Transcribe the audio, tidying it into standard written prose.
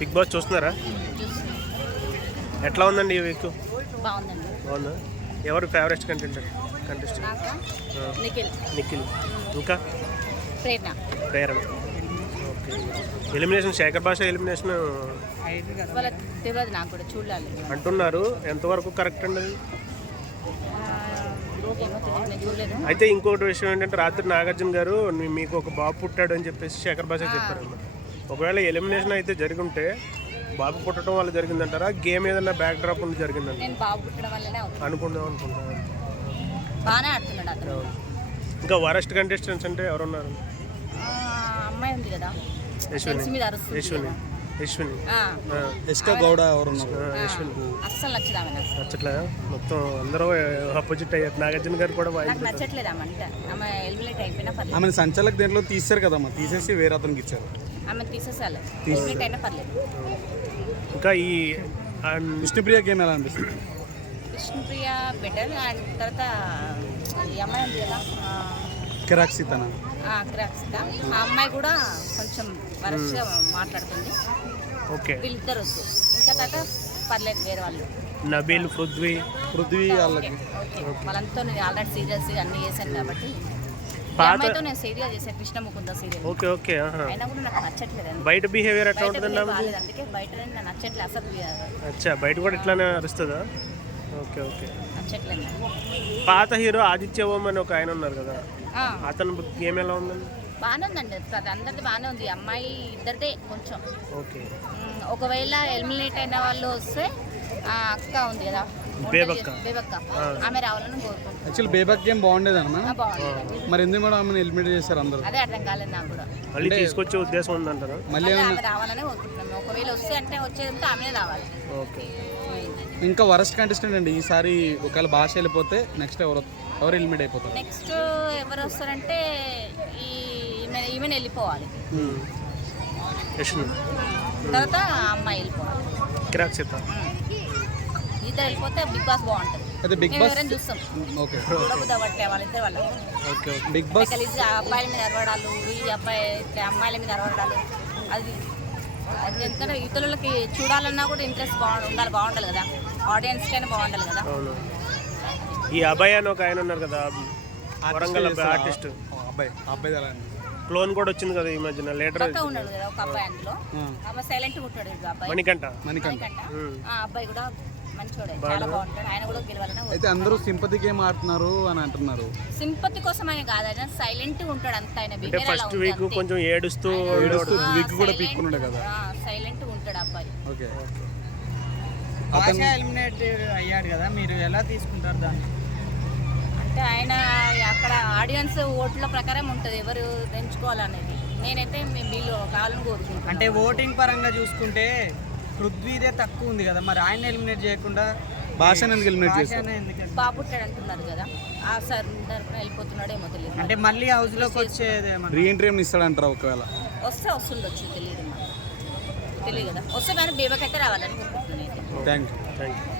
Big boss చూస్తున్నారా? ఎట్లా ఉందండి ఈ వీక్? బాగుందా? ఎవరు ఫేవరెట్ కంటెస్టెంట్? నిఖిల్. ఇంకా ప్రేరణ. ఓకే. ఎలిమినేషన్ శేఖర్ భాష ఎలిమినేషన్ నాకు కూడా చూడాలి అంటున్నారు, ఎంతవరకు కరెక్ట్ అండి అది? అయితే ఇంకోటి విషయం ఏంటంటే రాత్రి నాగార్జున గారు మీకు ఒక బాబు పుట్టాడు అని చెప్పేసి శేఖర్ భాష చెప్పారన్నమాట. ఒకవేళ ఎలిమినేషన్ అయితే జరిగింటే బాబు పుట్టడం వల్ల జరిగిందంటారా, గేమ్ ఏదైనా బ్యాక్ డ్రాప్ ఉండి జరిగిందంట? అనుకుందాం. ఇంకా వరస్ట్ కంటెస్టెంట్స్ అంటే ఎవరున్నారు? యశ్విని గౌడ ఎవరున్నారు? నచ్చట్లే. మొత్తం అందరూ ఆపోజిట్ అయ్యారు. నాగార్జున గారు కూడా ఆమె సంచలక దేంట్లో తీసారు కదమ్మా, తీసేసి వేరే అతనికి ఇచ్చారు. ఇంకా ఈ విష్ణుప్రియ గేమ్ ఎలా అనిపిస్తుంది? విష్ణుప్రియ బెటర్. అండ్ తర్వాత ఈ అమ్మాయి ఉంది కదా కిరాక్సిత. ఆ అమ్మాయి కూడా కొంచెం వరస్ట్గా మాట్లాడుతుంది. ఓకే. వీళ్ళిద్దరు వద్దు. ఇంకా తర్వాత పర్లేదు వేరే వాళ్ళు. నబీల్, పృథ్వీ వాళ్ళకి వాళ్ళంతా నేను ఆల్రెడీ సీరియల్స్ అన్నీ చేశాను కాబట్టి అమ్మాయితో నేను సీరియల్ చేశాను, కృష్ణముకుంద సీరియల్. ఓకే. అయినా కూడా నాకు నచ్చట్లేదు. బయట బిహేవియర్ ఎట్లా ఉంటుందండి? అందుకే బయట నాకు నచ్చట్లేదు అసలు. అచ్చా, బయట కూడా ఇట్లానే అరుస్తుందా? ఓకే. నచ్చట్లేదు. పాత హీరో ఆదిత్య ఓం అని ఒక ఆయన ఉన్నారు కదా, అతను గేమ్ ఎలా ఉందండి? బాగానే ఉందండి, అందరిది బాగానే ఉంది. అమ్మాయి ఇద్దరిదే కొంచెం. ఓకే. ఒకవేళ ఎలిమినేట్ అయిన వాళ్ళు వస్తే అక్క ఉంది కదా బేబక్క, ఆమె రావాలని కోరుకుంటున్నాను. యాక్చువల్లీ బేబక్ గేమ్ బాగుండేది అన్న. మరి ఎందుకు మేడం ఆమెను ఎలిమినేట్ చేశారు అందరూ? అదే అర్థం కాలేదు నాకు కూడా. మళ్ళీ తీసుకొచ్చే ఉద్దేశం ఉందంటారా? మళ్ళీ ఆమె రావాలని కోరుకుంటున్నాను. ఒకవేళ వస్తే అంటే వచ్చేదంటే ఆమెనే రావాలి. ఓకే. ఇంకా వరస్ట్ కంటెస్టెంట్ అండి ఈసారి, ఒకవేళ భాష వెళ్ళిపోతే నెక్స్ట్ ఎవరు ఎలిమినేట్ అయిపోతారు? నెక్స్ట్ ఎవరు వస్తారంటే ఈమెను వెళ్ళిపోవాలి, తర్వాత అమ్మాయి వెళ్ళిపోవాలి, ఇద్దరు వెళ్ళిపోతే బిగ్ బాస్ బాగుంటుంది. అదే బిగ్ బాస్ చూస్తాం. ఓకే. వాళ్ళిద్దరు వాళ్ళు బిగ్ బాస్ అబ్బాయిల మీద అరవడాలు, ఈ అమ్మాయిల మీద అరవడాలు, అది ఎందుకంటే ఇతరులకి చూడాలన్నా కూడా ఇంట్రెస్ట్ బాగుండాలి కదా, ఆడియన్స్ కైనా బాగుండాలి కదా. ఈ అబ్బాయి అని ఒక ఆయన ఉన్నారు కదా, వరంగల్ ఆర్టిస్ట్ అబ్బాయి క్లోన్ కూడా వచ్చింది కదా ఈ మధ్యన, లేటర్ ఉన్నాడు కదా ఒక అబ్బాయి, అందులో అమ్మాయి సైలెంట్ ఉంటాడు అబ్బాయి, మణికంఠ. ఆ అబ్బాయి కూడా మంచోడే, చాలా బాగుంటాడు. ఆయన కూడా గెలవాలని. అయితే అందరూ సింపతి గేమ్ ఆడుతున్నారు అని అంటున్నారు. సింపతి కోసం ఆయన కాదు, ఆయన సైలెంట్ ఉంటాడు అంత. ఆయన ఫస్ట్ వీక్ కొంచెం ఏడుస్తూ వీక్ కూడా పీక్కున్నాడు కదా, సైలెంట్ ఉంటాడు అబ్బాయి. ఓకే. భాష ఎలిమినేట్ అయ్యాడు కదా, మీరు ఎలా తీసుకుంటారు దాన్ని? అంటే ఆయన అక్కడ ఆడియన్స్ ఓట్ల ప్రకారం ఉంటుంది ఎవరు ఎంచుకోవాలనేది. నేనైతే వీళ్ళు కావాలని కోరుకుంటాను. అంటే ఓటింగ్ పరంగా చూసుకుంటే పృథ్వీదే తక్కువ ఉంది కదా, మరి ఆయన ఎలిమినేట్ చేయకుండా భాషను ఎందుకు ఎలిమినేట్ చేశారు? బాపుట్టాడు అంటున్నారు కదా, ఆ సార్ వెళ్ళిపోతున్నాడు ఏమో తెలియదు. అంటే మళ్ళీ హౌస్ లోకి వచ్చేది రీఎంట్రీ ఏమి ఇస్తాడంటారా? ఒకవేళ వస్తే వస్తుండొచ్చు, తెలియదు కదా. వస్తే కానీ బేబకైతే రావాలని కోరుకుంటున్నాను. Thank you.